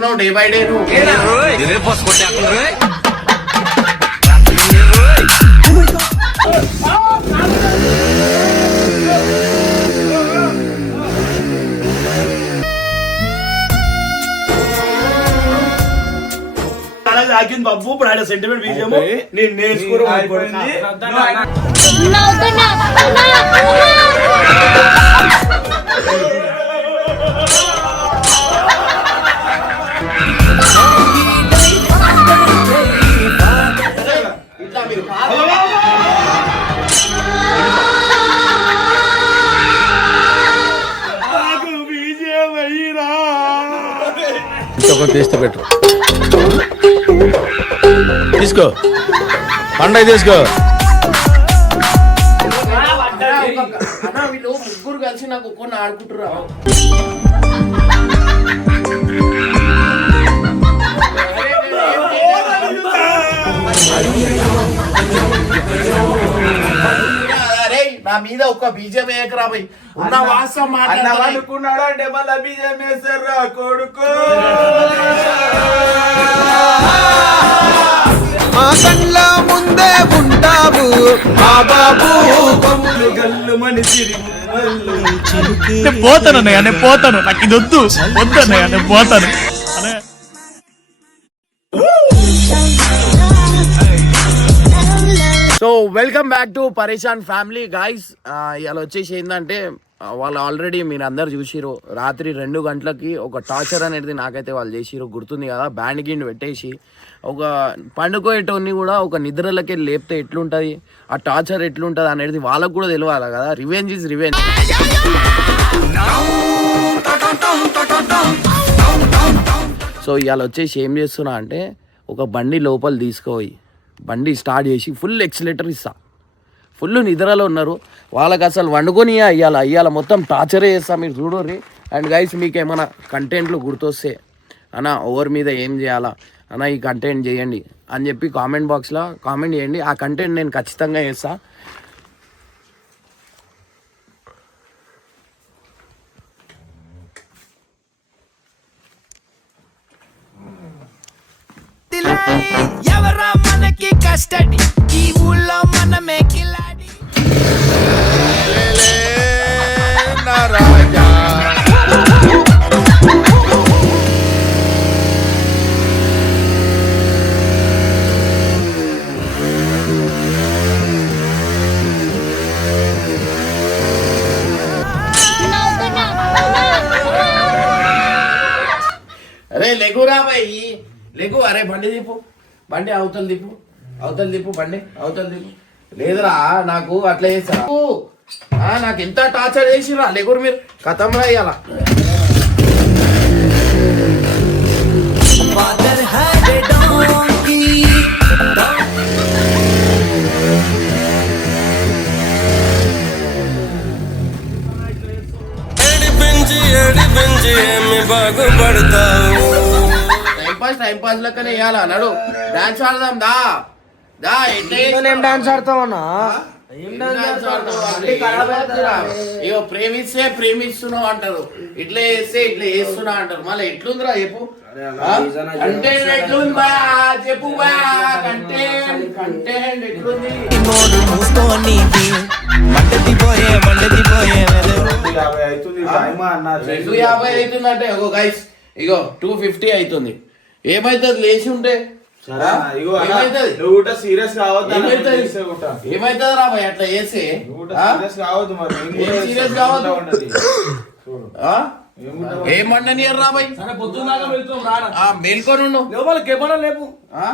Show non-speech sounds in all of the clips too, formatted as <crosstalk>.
అవుతున్నావు day by day నువ్వు? అలా తాకింది బాబు ఇప్పుడు ఆయన సెంటిమెంట్ బీజము. నేను అయిపోయింది. నవ్వుతున్నా పెట్టు తీసుకో పండగ తీసుకో ముగ్గురు కలిసి నాకు కొన్ని ఆడుకుంటురా నా మీద ఒక బీజం వేయకరా భయ్ ఉన్న వాసం అనుకున్నాడు అంటే మళ్ళీ బీజం వేసారు కొడుకు? మా కళ్ళ ముందే ఉంటావు. మా బాబు కొమ్ములు గల్లు మనిషి పోతాను నేను పోతాను. నాకు ఇది వద్దు. వద్దు నేను పోతాను. అన్నయ్య. Welcome back to Pareshan family. Guys ఇవాళ వచ్చేసి ఏంటంటే వాళ్ళు ఆల్రెడీ మీరు అందరు చూసిరు రాత్రి రెండు గంటలకి ఒక టార్చర్ అనేది నాకైతే వాళ్ళు చేసిరు గుర్తుంది కదా? బ్యాండ్ గిండ్ పెట్టేసి ఒక పండుకోయేటోని కూడా ఒక నిద్రలకి లేపితే ఎట్లుంటుంది? ఆ టార్చర్ ఎట్లుంటుంది అనేది వాళ్ళకు కూడా తెలియాలి కదా? రివెంజ్ ఇస్ రివెంజ్ సో ఇవాళ వచ్చేసి ఏం చేస్తున్నా అంటే ఒక బండి లోపల తీసుకోయి బండి స్టార్ట్ చేసి ఫుల్ ఎక్సిలేటర్ ఇస్తా. ఫుల్ నిద్రలో ఉన్నారు. వాళ్ళకి అసలు వండుకొని అయ్యాల. అయ్యాల మొత్తం టార్చరే చేస్తా. మీరు చూడరి అండ్ గైస్ మీకు ఏమైనా కంటెంట్లు గుర్తొస్తే అన్న ఓవర్ మీద ఏం చేయాలా? అన్న ఈ కంటెంట్ చేయండి. అని చెప్పి కామెంట్ బాక్స్లో కామెంట్ చేయండి. ఆ కంటెంట్ నేను ఖచ్చితంగా చేస్తాను కస్టడీ ఈ ఊళ్ళో మనమే కిలాడి. అరే లెగురా బాయ్. లెగు అరే బండి దిప్పు బండి అవుతుంది దిప్పు అవతల దిప్పు బండి అవతల దిప్పు లేదురా నాకు అట్లా చేస్తా. ఆ, నాకు ఎంత టార్చర్ చేసిరా లెగురు మీరు. ఏమి బాగుపడతావు? టైం పాస్ టైం పాస్ లెక్కనే వేయాలా నడు డాన్స్ ఆడదాం దా. డాన్స్ ఆడతావన్నా? ఏం డాన్స్ ఆడతావు? అన్నీ ఖరాబ్ అవుతుందిరా. ఇగో ప్రేమిస్తే ప్రేమిస్తున్నావు అంటారు. ఇట్లా చేస్తే ఇట్లా చేస్తున్నా అంటారు. మళ్ళీ ఎట్లుందిరా చెప్పు? ఆ? కంటెంట్ ఎట్లుంది బా? చెప్పు బా. కంటెంట్ కంటెంట్ ఎట్లుంది? నోరు మూసుకొని మండది పోయే మండది పోయే యాభై అవుతుంది టైం అన్న? రెండు యాభై అవుతుందంటే ఒక గైస్ ఇగో టూ ఫిఫ్టీ అవుతుంది. ఏమైతుంది? లేచి ఉంటే నువ్వు కూడా సీరియస్ కావద్దు ఏమైతుంది? చేసే రా భయ్ అట్లా? సీరియస్ కావద్దు మరి సీరియస్ కావద్దు? ఏమండని రా భయ్? మేల్కొని ఎప్పుడో లేపు. ఆ?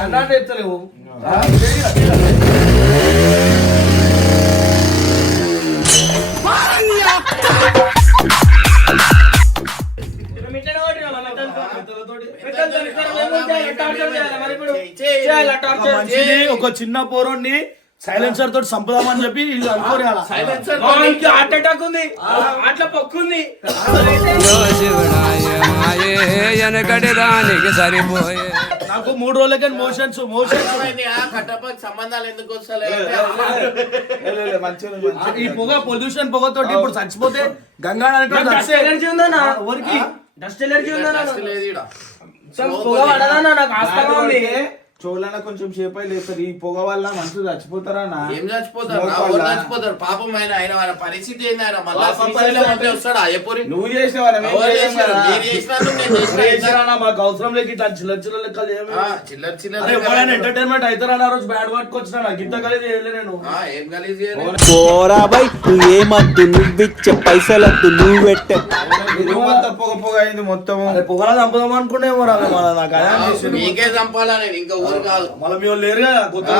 అన్నట్టు ఎత్తలేవు ఆ? మనిషిని ఒక చిన్న పోరోడిని సైలెన్సర్ తోటి సంపదామని చెప్పి వీళ్ళు అనుకోని అలా సైలెన్సర్ వానికి హార్ట్ అటాక్ ఉంది. అట్లా పొక్కుంది. వెనకటి దానికి సరిపోయే నాకు మూడు రోజులకే మోషన్స్ మోషన్స్ సంబంధాలు ఎందుకు ఉంది, ఈ పొగ పొల్యూషన్ పొగతోటి ఇప్పుడు చచ్చిపోతే గంగా ఎనర్జీ ఉందన్నా. ఎవరికి డస్ట్ ఎలర్జీ ఉందా చోళ్ళన కొంచెం సేపు అయి లేస్తారు ఈ పొగ వల్ల మనుషులు చచ్చిపోతారా? ఏం చచ్చిపోతారు. చచ్చిపోతారు. పాపం ఆయన ఆయన ఆయన పరిస్థితి ఏంది ఆయన? మళ్ళా వస్తాడా? ఎప్పుడు నువ్వు చేసిన వాళ్ళం మాకు అవసరం లేక ఇట్లా చిల్ల చిల్ల లెక్కలు ఏమి. ఆ, చిల్లర చిల్లర ఎవరైనా ఎంటర్టైన్మెంట్ అవుతారా ఆ రోజు బ్యాడ్ పట్టుకొచ్చినా నాకు. ఇంత కలిసి చేయలే నేను. ఆ, ఏం గలీజ్ చేయలేదు. పోరా బై ఏమద్దు నువ్విచ్చే పైసలద్దు నువ్వెట్టే రూమ్ అంతా పొగ పొగ అయింది మొత్తము. అరే పొగలా చంపుదాం అనుకునేమో రా మన నాకు ఆ, అయాన్ చేసిండు. మీకే చంపాలా నేను? ఇంకా ఊరు కాదు. మళ్ళీ మీ వాళ్ళు లేరు కదా కొత్త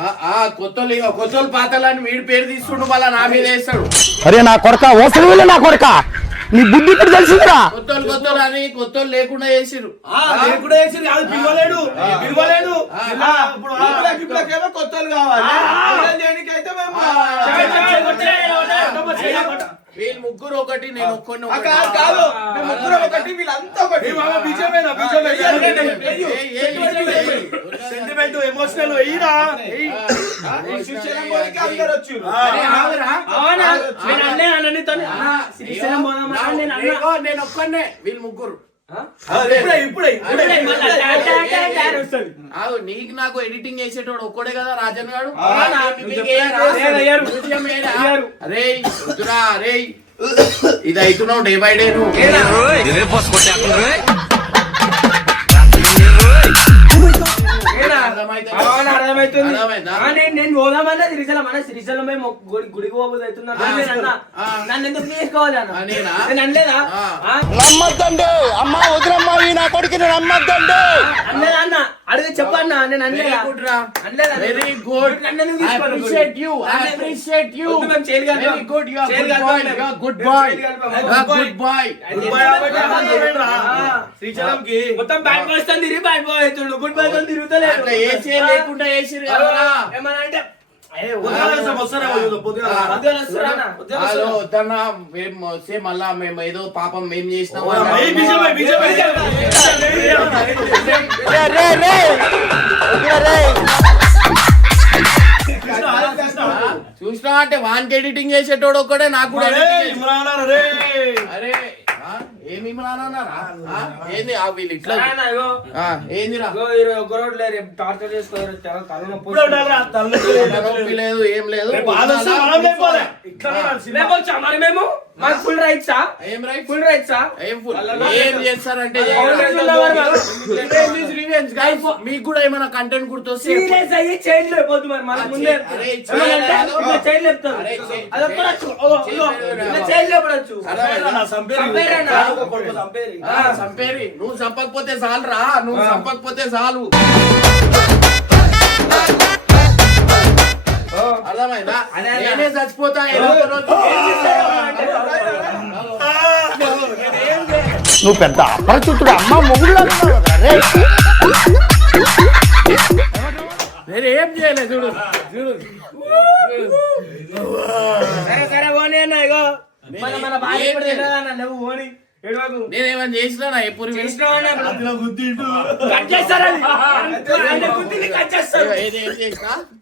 ఆ, ఆ, కొత్తలు ఇక కొత్తలు పాతలని వీడి పేరు తీసుకుంటూ మళ్ళా నా మీద వేస్తాడు. అరే నా ఓసలి వెళ్ళి నా కొడక. నీ బుద్ధి ఇప్పుడు తెలిసిందిరా? కొత్తలు కొత్తలు అని కొత్తలు లేకుండా చేసిరు ఆ, లేకుండా వేసి కాదు పిలవలేడు పిలవలేడు. ఆ, ఇప్పుడు కొత్తలు కావాలి. మేము వీళ్ళు ముగ్గురు ఒకటి నేను ఒక్కడిని ఒకటి. కాదు కాదు మేము ముగ్గురం ఒకటి వీళ్ళంతా ఒకటి. సెంటిమెంట్ ఎమోషనల్ ఎయ్యిరా ఈ శ్రీశైలం పోనీకి అందరూ వచ్చిర్రు. అరే, ఆగురా. అవునా నేను అన్నే అన్న నీతో ఆ, శ్రీశైలం పోదామా నా- నేను అన్నా నేను- నేను ఒక్కనే వీళ్ళు ముగ్గురు నీకు నాకు ఎడిటింగ్ చేసేటోడు ఒక్కడే కదా రాజన్? అయ్యారు. అరే వద్దురా అరే ఇది అవుతున్నావు డే బై డే నువ్వు అర్థమవుతుంది. నేను నేను పోదామన్నా శ్రీశైలం అన్న శ్రీశైలం పోయి గుడికి పోబుద్ది అవుతుంది అన్న. ఆ, నేను అన్నా, ఆ. నన్ను ఎందుకు తీసుకోవాలి అన్న నేనా? అనలేదా? నమ్మద్దండి అమ్మా వదిలమ్మా కొడుకుని నమ్మద్దండి అన్న అడిగి చెప్పన్నా నేను very good? Appreciate you appreciate you. Very good you are good boy మేము. You are good boy good boy boy కాబట్టి మొత్తం తో తిరిగి బ్యాడ్ బాయ్ అవుతుండు. గుడ్ బాయ్ తిరుగుతలేదు ఏసీ లేకుండా ఏసీ కదరా ఏమన్నా అంటే వద్దన్నా మేము వస్తే మళ్ళా మేము ఏదో పాపం మేము చేసినాం ఓ, అమ్మ, ఈ బీజేపీ, బీజేపీ. రే రే రే రే చూసినా అంటే వానికి ఎడిటింగ్ చేసేటోడు ఒక్కడే నాకు కూడా అరే, ఏమి ఏంది ఆ వీళ్ళు ఇట్లా? ఏందిరా? ఇరవై ఒక్క రోడ్లు రేపు టార్చర్ చేసుకోరు తలనొప్పి లేదు. లేదు ఏం లేదు. మరి మేము? మాకు ఫుల్ రైట్సా ఏం రైట్ ఫుల్ రైట్సా ఏం చేస్తారంటే మాకు. రివెంజ్ గైస్ మీకు కూడా ఏమైనా కంటెంట్ గుర్తొస్తే సీరియస్ అయ్యి చైన్ మరి మన ముందే చైన్ లేపుతారు చైన్ లేపడొచ్చు సంపేరా. నువ్వు చంపకపోతే చాలురా. నువ్వు చంపకపోతే చాలు. అదే. నేనే చచ్చిపోతా. నువ్వు పెద్ద అపరిచితుడు అమ్మ మొగుడు రే నేను ఏం చేయలేదు చూడు చూడు సరే సరే పోనీ అన్న ఇగో మన మన. తెలియదన్న నువ్వు ఎడవకు నేనేమైనా చేసినా నా ఎప్పుడు. కట్ కట్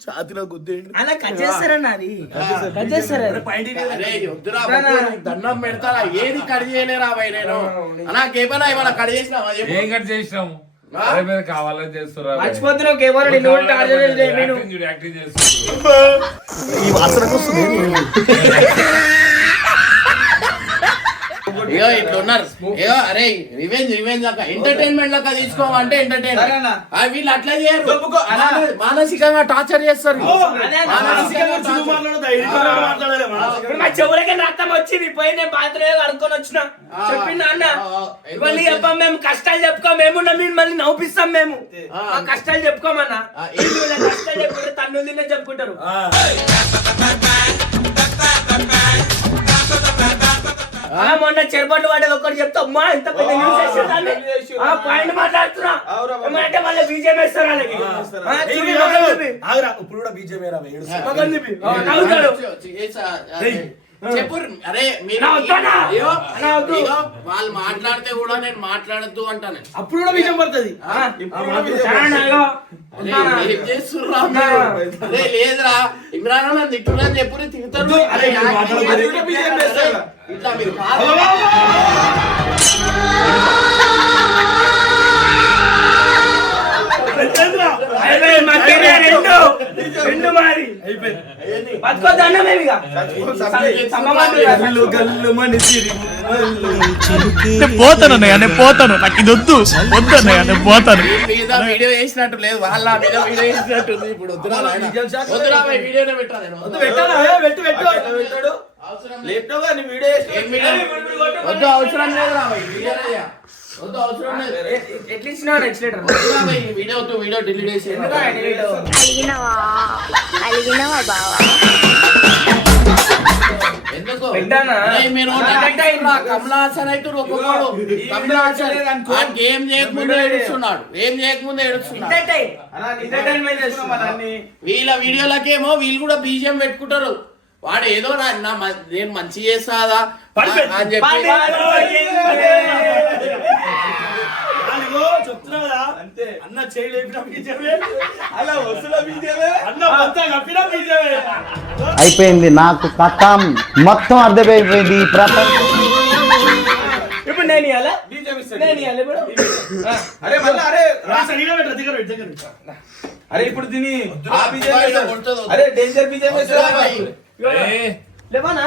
ఛాతీలో గుద్దిండు. అలా కట్ చేస్తారన్న అది. కట్ చేస్తారు. దండం పెడతారా? ఏది కడి చేయలేరా భయ్ నేను? నాకేమైనా ఏమైనా కడి చేసినావా. ఏం కట్ చేసినాము కావాలని చేస్తున్నా మర్చిపోతున్నావు కేవలం యాక్టింగ్ <laughs> ఇగో ఇట్లా ఉన్నారు. ఇగో అరే రివెంజ్ రివెంజ్ లెక్క ఎంటర్టైన్మెంట్ లెక్క తీసుకోమంటే ఎంటర్టైన్ సరేనా? వీళ్ళు అట్లా చేయరు. మానసికంగా టార్చర్ చేస్తారు. మా చెవులకి రక్తం వచ్చింది పోయి నేను పాత్ర కడుక్కొని వచ్చిన. చెప్పింది అన్న. ఇవన్నీ చెప్పాం మేము కష్టాలు చెప్పుకో మేము మీరు మళ్ళీ నవ్విస్తాం మేము ఆ. కష్టాలు చెప్పుకోమన్నా. కష్టాలు చెప్పుకుంటే తన్ను తినే చెప్పుకుంటారు. మొన్న చెరపట్లు పడేది ఒక్కటి చెప్తా అమ్మా ఇంత పెద్ద న్యూస్. ఆ పాయింట్ మాట్లాడుతున్నా. ఏమంటే మళ్ళీ బీజేపీ వేస్తారు వాళ్ళకి. ఇప్పుడు కూడా బీజేపీ చెప్పు. అరే మీరు వాళ్ళు మాట్లాడితే కూడా నేను మాట్లాడద్దు అంటాను. అప్పుడు కూడా బీజేపీ పడుతుంది. లేదురా. ఇమ్రాన్ అన్న తిట్టురా అని చెప్పు. అరే, ఇట్లా మీరు. అయిపోయింది, రెండు. రెండు మారి. పోతాను అన్నయ్య నేను పోతాను. నాకు ఇది వద్దు. వద్దు అన్నయ్య నేను పోతాను. వీడియో వేసినట్టు లేదు. వాళ్ళ వీడియో ఇప్పుడు. వద్దురా వీడియోనే? ఏ, పెట్టు పెట్టు. అవసరం లేదు అవసరం లేదు వీడియో వీడియో డిలీట్ చేసి అలిగినవా? అలిగినవా బావా? ఏం చేయకముందే ఏడుస్తున్నాడు. ఏం చేయకముందే ఏడుస్తున్నాడు. ఎంటర్టైన్మెంట్ చేస్తున్నాం. అన్ని వీళ్ళ వీడియోలకేమో వీళ్ళు కూడా బీజియం పెట్టుకుంటారు. వాడు ఏదో నా నేను మంచి చేస్తాదా? అని చెప్పి చెప్తున్నా కదా అంతే. అన్న చేయలేపినా బీజేపీ అలా వస్తున్న బీజేపీ అన్న మొత్తం కప్పినా బీజేపీ అయిపోయింది నాకు కథం. మొత్తం అర్థమైపోయింది ఈ ప్రపంచం. ఇప్పుడు నేను ఇవ్వాలా బీజేపీ నేను ఇవ్వాలి ఇప్పుడు? అరే మళ్ళీ అరే దగ్గర దగ్గర. అరే ఇప్పుడు దీని ఆ అబ్బాయిలో బీజేపీ కొడుతుంది. అరే డేంజర్ బీజేపీ. లేవానా?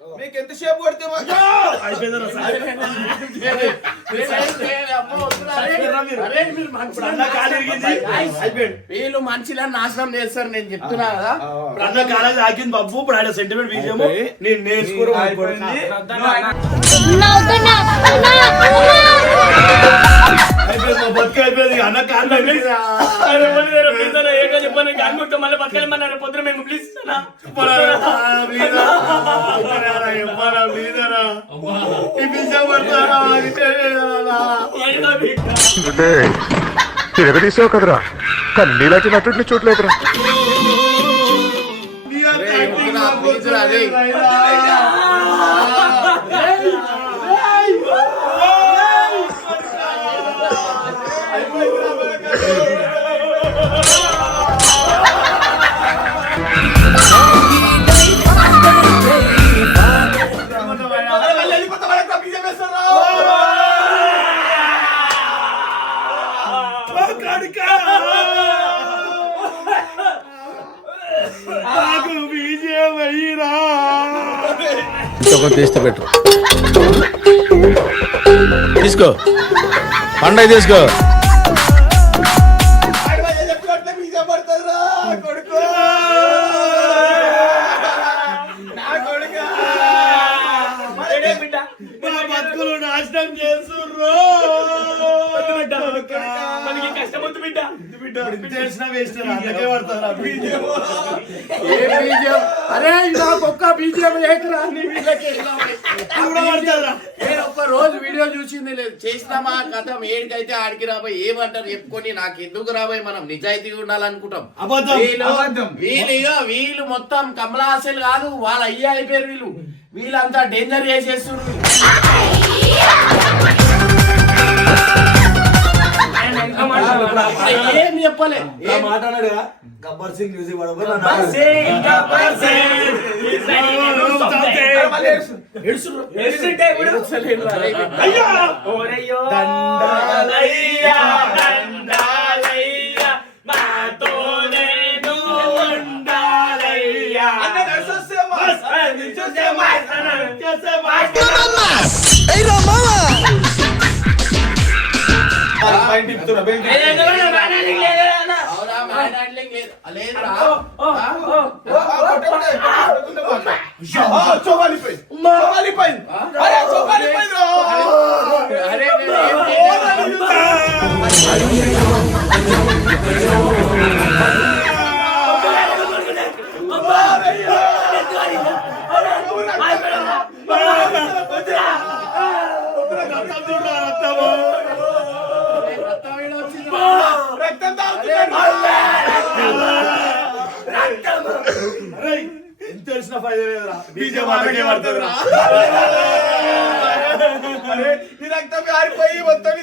మాకు కొడితే ఇరిగింది. అయిపోయింది. వీళ్ళు మనుషులను నాశనం చేస్తారు నేను చెప్తున్నా కదా. ఇప్పుడు అన్న కాలేజ్ ఆగింది బాబు ఇప్పుడు ఆయన సెంటిమెంట్ బీజేమో నేను నేర్చుకోరు అయిపోయింది నవ్వుతున్నా అన్నా, ఏగా చెప్పాను. అనుకుంటా మళ్ళీ బతకాలమన్నారు పొద్దున మేము ప్లీజ్. తిరగదీసావు కదరా? కానీ నీలాంటి నటుడిని చూడలేదురా. ఒకటి తీస్తే పెట్టు తీసుకో. పండగ తీసుకో. అరే నాకు ఒక్క బీజం ఒక్క రోజు వీడియో చూసింది లేదు. చేసినామా? కథం ఏడికైతే ఆడికి రాబోయి ఏమంటారు చెప్పుకొని నాకు ఎందుకు రాబోయి మనం నిజాయితీగా ఉండాలనుకుంటాం. వీళ్ళు. వీళ్ళు మొత్తం కమలా హాసన్ కాదు వాళ్ళ అయ్యా అయిపోయారు వీళ్ళు. వీళ్ళంతా డేంజర్ చేసేస్తున్నారు. అసలు ఏం చెప్పలే నా మాట అన్నాడు గబ్బర్ సింగ్ మ్యూజిక్ పడవ చొవ్వాలిపోయింది. చొవ్వాలిపోయింది. అరే, చొవ్వాలిపోయిందిరా. వాళ్ళకే పడుతుందిరా అరే, నీ రక్తం కారిపోయి మొత్తం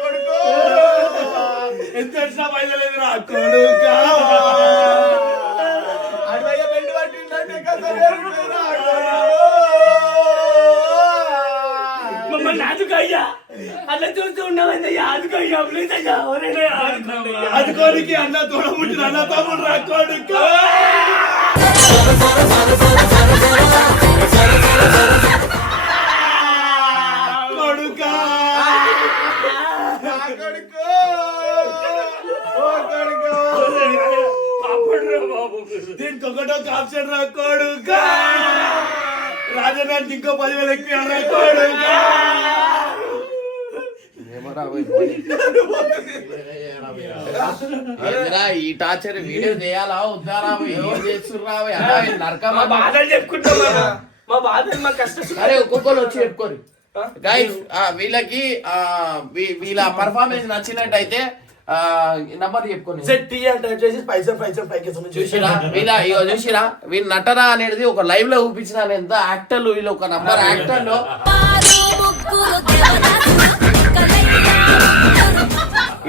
కొడుకు. ఎంత కొడుకా. అడవయ్య పట్టిందంటే కొడుకు. మమ్మల్ని ఆదుకయ్యా అట్లా చూస్తూ ఉన్నామయ్యా ఆదుకయ్యా ప్లీజ్ అయ్యా. అదుకోనికి అన్న తోడబుట్టిన అన్న తమ్ముడు రా కొడుకా. దీనికి ఒకటో కాప్షన్ రా కొడుకా. రాజధానికి ఇంకో పదివేలు ఎక్కువ రా ఈ టార్చర్ వీడియో చేయాలా? వద్దారా? ఏం చేస్తుర్రా? మా నరకమా? బాధలు చెప్పుకుంటాం అన్న. మా బాధలు మా కష్ట అరే ఒక్కొక్కరు వచ్చి చెప్పుకోరు. గైస్ వీళ్ళకి వీళ్ళ పర్ఫార్మెన్స్ నచ్చినట్టయితే నంబర్ పైసలు పైకి చూసిరా? వీళ్ళ ఇగో చూసిరా? వీళ్ళ నటన అనేది ఒక లైవ్లో చూపించిన ఎంత యాక్టర్లు వీళ్ళు ఒక నంబర్ యాక్టర్లు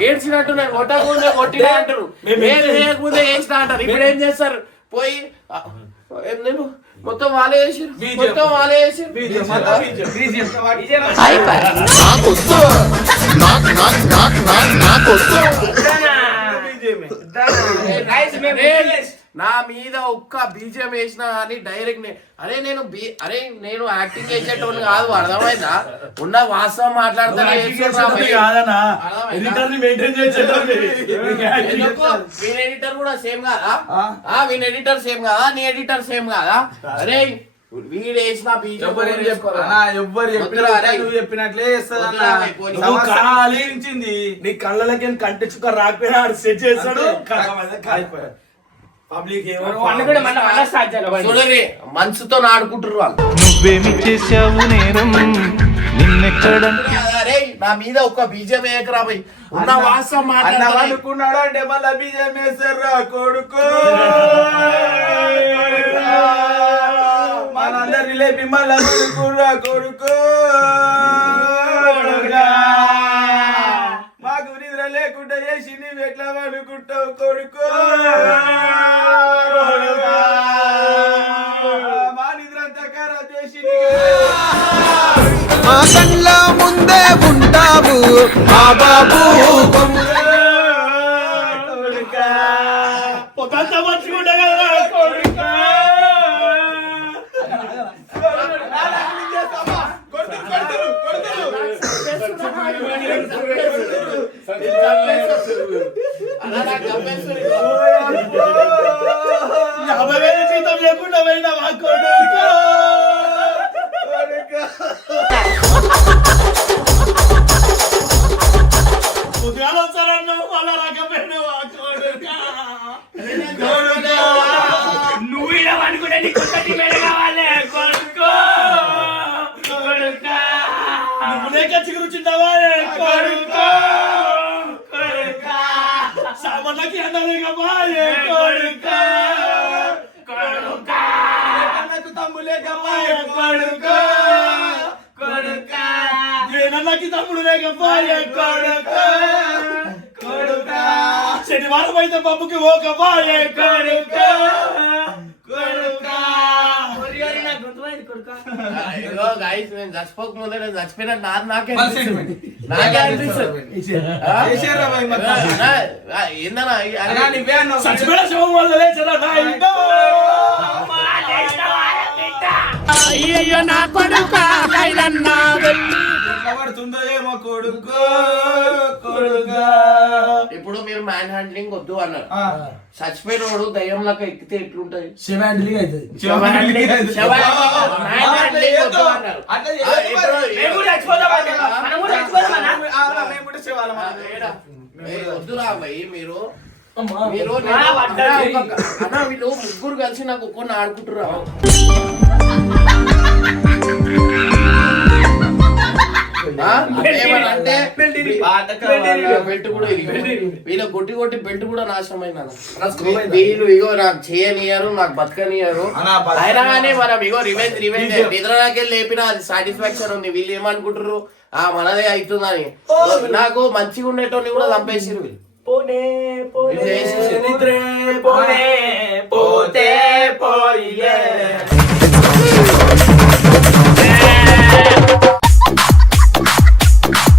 ఏడ్చినట్టు నేను కొట్టకముందే కొట్టినా అంటారు. మేము చేయకముందే ఏడ్చినా అంటారు. ఇప్పుడు ఏం చేస్తారు? పోయి ఏం నేను మొత్తం వాళ్ళే చేసిరు మొత్తం వాళ్ళే చేసిరు రేయ్, నా మీద ఒక్క బీజం వేసినా కానీ డైరెక్ట్ అరే నేను బీ- అరే నేను యాక్టింగ్ చేసేటోళ్ళు కాదు అర్థమైందా? ఉన్న వాస్తవం వీన్ ఎడిటర్ కూడా సేమ్ కాదా? వీన్ ఎడిటర్ సేమ్ కాదా? నీ ఎడిటర్ సేమ్ కాదా? అరే వీడు వేసిన బీజం ఎవ్వరు ఏం చెప్పారు అన్నా, ఎవ్వరు చెప్పినా వద్దురా, నువ్వు చెప్పినట్లే. నీ కళ్ళకి కంటి చుక్క రాకపోయినా సెట్ చేస్తాడు. పబ్లిక్. చూడరి మనసుతో ఆడుకుంటారు వాళ్ళు. నువ్వేమి నిన్నెక్కడ? అరే నా మీద ఒక బీజం వేయకరా పోయి ఉన్న మాట్లాడాలి అనుకున్నాడు అంటే మళ్ళీ బీజం వేసారా కొడుకు? మనందరి లేపి మళ్ళీ కొడుకు? చేసి నువ్వు ఎట్లా అనుకుంటావు కొడుకు? మా నిద్ర అంతా చేసి మా కళ్ళ ముందే ఉంటావు మా బాబు పొద్దంతా మంచిగుండే కదా కొడుకా. అలా నాకు చంపేస్తారు. యాభై వేలు జీతం లేకుండా మా కొడుకా. పొద్దుగాల వస్తారన్నావు, మళ్ళా రాకపోయినా మా కొడుకా. నువ్వు ఇలా అనుకుంటే నీ కొత్త టీం ఏడ కావాలి కొడుకో కొడుకా నువ్వునే ఏ కొడుకా. కొడుకా సామాన్లకి ఏ కొడుకా. కొడుకా నాకు తమ్ములే కమ్మా ఏ కొడుకా. కొడుకా నేనన్నకి తమ్ముడు ఏ కొడుకా. కొడుకా శనివారం అయితే పప్పుకి ఏ కొడుకా. కొడుకా ఒరియోరి నా గుర్తుపోయింది కొడుకా ఇదిగో guys, నేను చచ్చిపోక ముందే నేను చచ్చిపోయినట్టు నాకు నాకే. నాకే అనిపిస్తుంది. ఏందన్నా. చచ్చిపోయిన శవం వల్ల లేచరా నా పడుతుందో ఏమో కొడుకు కొడుకా. ఇప్పుడు మీరు మ్యాన్ హ్యాండ్లింగ్ వద్దు అన్నారు. చచ్చిపోయినోడు దయ్యం లాగా ఎక్కితే ఎట్లుంటది? శవ హ్యాండ్లింగ్ వద్దురా భయ్ మీరు మీరు వీళ్ళు ముగ్గురు కలిసి నాకు ఒక్కొని ఆడుకుంటున్నారు అంటే బెల్ట్ వీళ్ళ కూడా కొట్టి కొట్టి బెల్ట్ కూడా నాశనం అయినా వీళ్ళు ఇగో నాకు చేయనియరు నాకు బతకనియరు. అయినా కానీ మనం ఇగో రివెంజ్ రివెంజ్. నిద్రలోకి లేపినా అది సాటిస్ఫాక్షన్ ఉంది. వీళ్ళు ఏమనుకుంటారు ఆ మనదే అవుతుందని. నాకు మంచిగా ఉండేటోని కూడా చంపేసిరు వీళ్ళు. పోనే పోతే